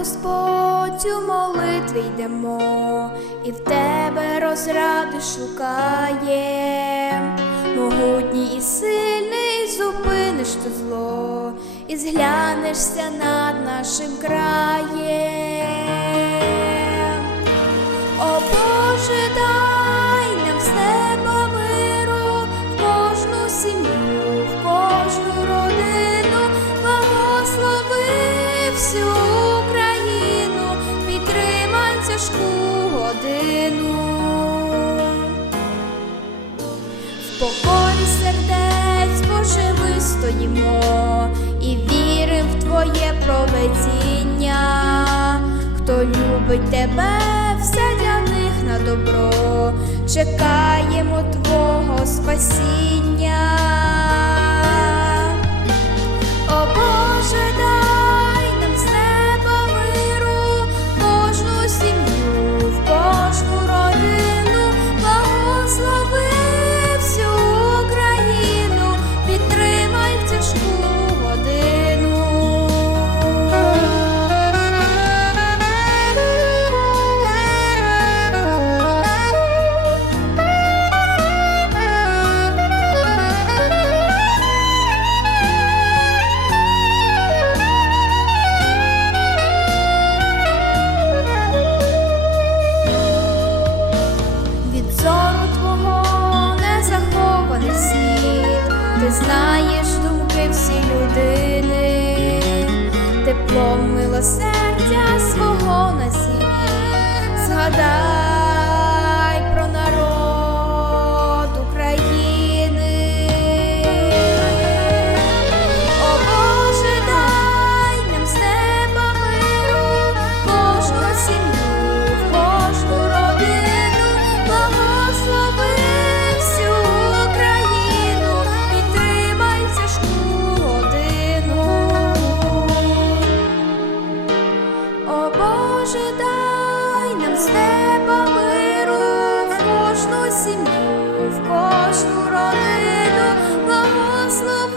Господь, у молитві йдемо, і в тебе розради шукаєм. Могутній і сильний зупиниш ти зло, і зглянешся над нашим краєм. О Боже, дай нам з неба миру в кожну сім'ю, в кожну родину, благослови всю покорі сердець Боже вистоїмо і вірим в Твоє проведіння. Хто любить тебе, все для них на добро, чекаємо Твого спасіння. Твого не захований світ, ти знаєш думки всі людини, теплом милосердя свого на сім'ї. Згадай Боже, дай нам з неба миру, в кожну сім'ю, в кожну родину, благослови